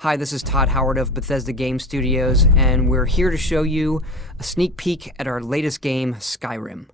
Hi, this is Todd Howard of Bethesda Game Studios, and we're here to show you a sneak peek at our latest game, Skyrim.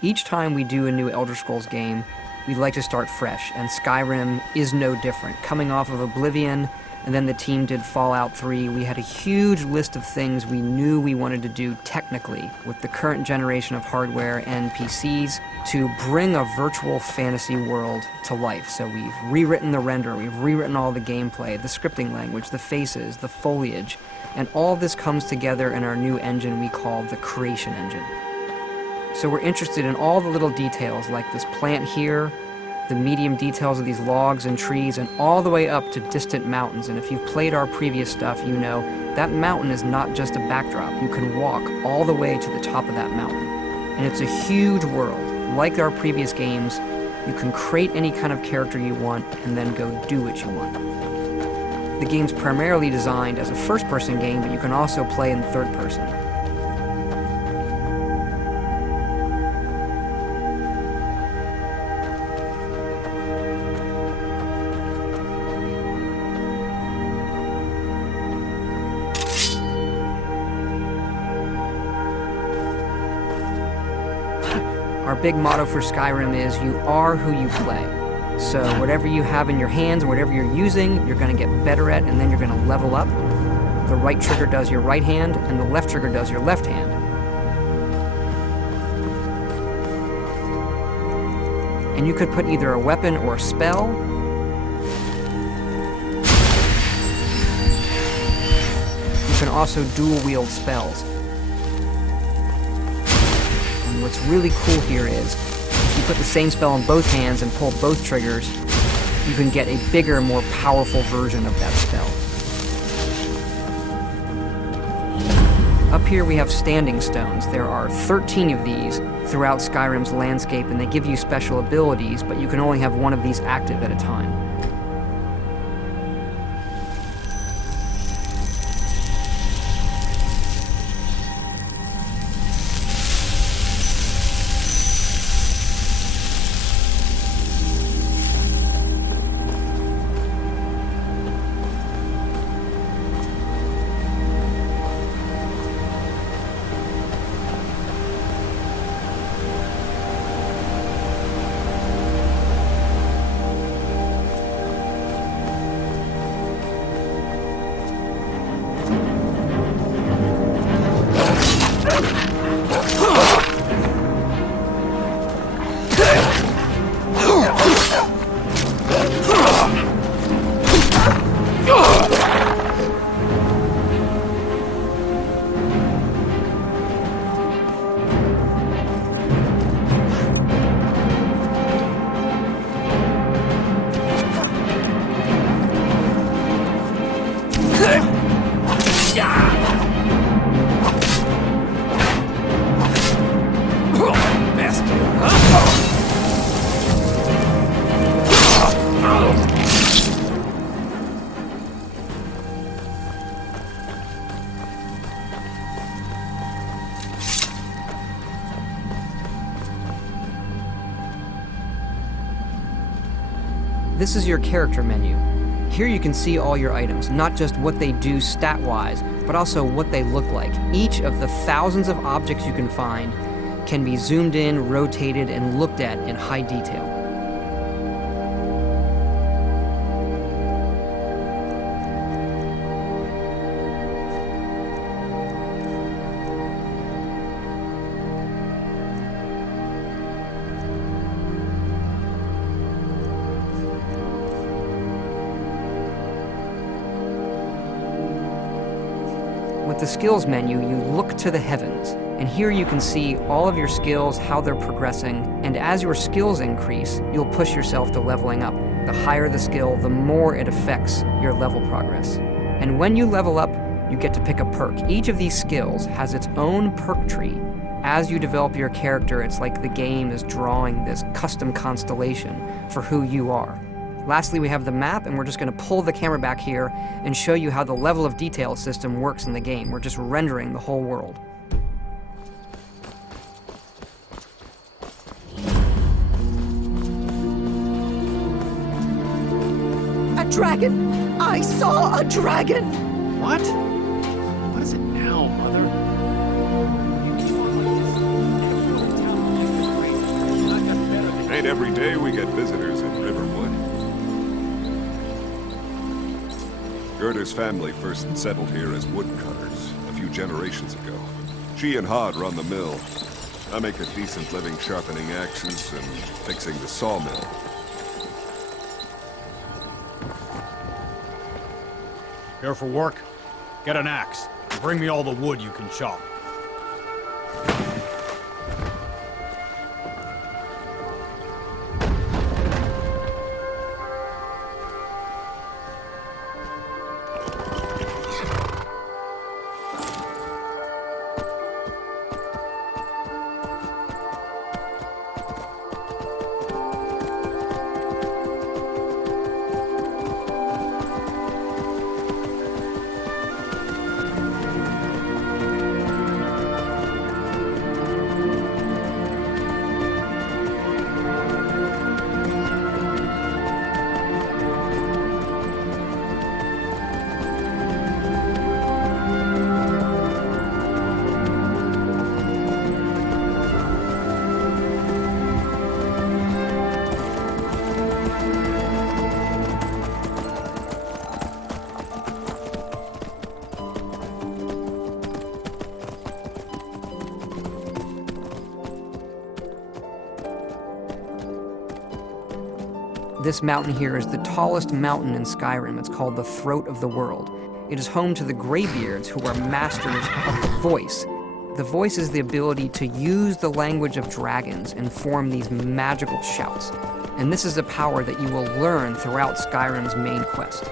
Each time we do a new Elder Scrolls game, we like to start fresh, and Skyrim is no different. Coming off of Oblivion, and then the team did Fallout 3, we had a huge list of things we knew we wanted to do technically with the current generation of hardware and PCs to bring a virtual fantasy world to life. So we've rewritten the render, we've rewritten all the gameplay, the scripting language, the faces, the foliage, and all this comes together in our new engine we call the Creation Engine. So we're interested in all the little details like this plant here, the medium details of these logs and trees, and all the way up to distant mountains. And if you've played our previous stuff, you know that mountain is not just a backdrop. You can walk all the way to the top of that mountain. And it's a huge world. Like our previous games, you can create any kind of character you want and then go do what you want. The game's primarily designed as a first-person game, but you can also play in third person. Our big motto for Skyrim is, you are who you play. So whatever you have in your hands, or whatever you're using, you're going to get better at, and then you're going to level up. The right trigger does your right hand, and the left trigger does your left hand. And you could put either a weapon or a spell. You can also dual-wield spells. What's really cool here is, if you put the same spell in both hands and pull both triggers, you can get a bigger, more powerful version of that spell. Up here we have standing stones. There are 13 of these throughout Skyrim's landscape, and they give you special abilities, but you can only have one of these active at a time. This is your character menu. Here you can see all your items, not just what they do stat-wise, but also what they look like. Each of the thousands of objects you can find can be zoomed in, rotated, and looked at in high detail. With the skills menu, you look to the heavens, and here you can see all of your skills, how they're progressing, and as your skills increase, you'll push yourself to leveling up. The higher the skill, the more it affects your level progress. And when you level up, you get to pick a perk. Each of these skills has its own perk tree. As you develop your character, it's like the game is drawing this custom constellation for who you are. Lastly, we have the map, and we're just going to pull the camera back here and show you how the level of detail system works in the game. We're just rendering the whole world. dragon! I saw a dragon! What? What is it now, Mother? Ain't every day we get visitors in Riverwood. Gerda's family first settled here as woodcutters a few generations ago. She and Hod run the mill. I make a decent living sharpening axes and fixing the sawmill. Here for work? Get an axe. And bring me all the wood you can chop. This mountain here is the tallest mountain in Skyrim. It's called the Throat of the World. It is home to the Greybeards, who are masters of the voice. The voice is the ability to use the language of dragons and form these magical shouts. And this is a power that you will learn throughout Skyrim's main quest.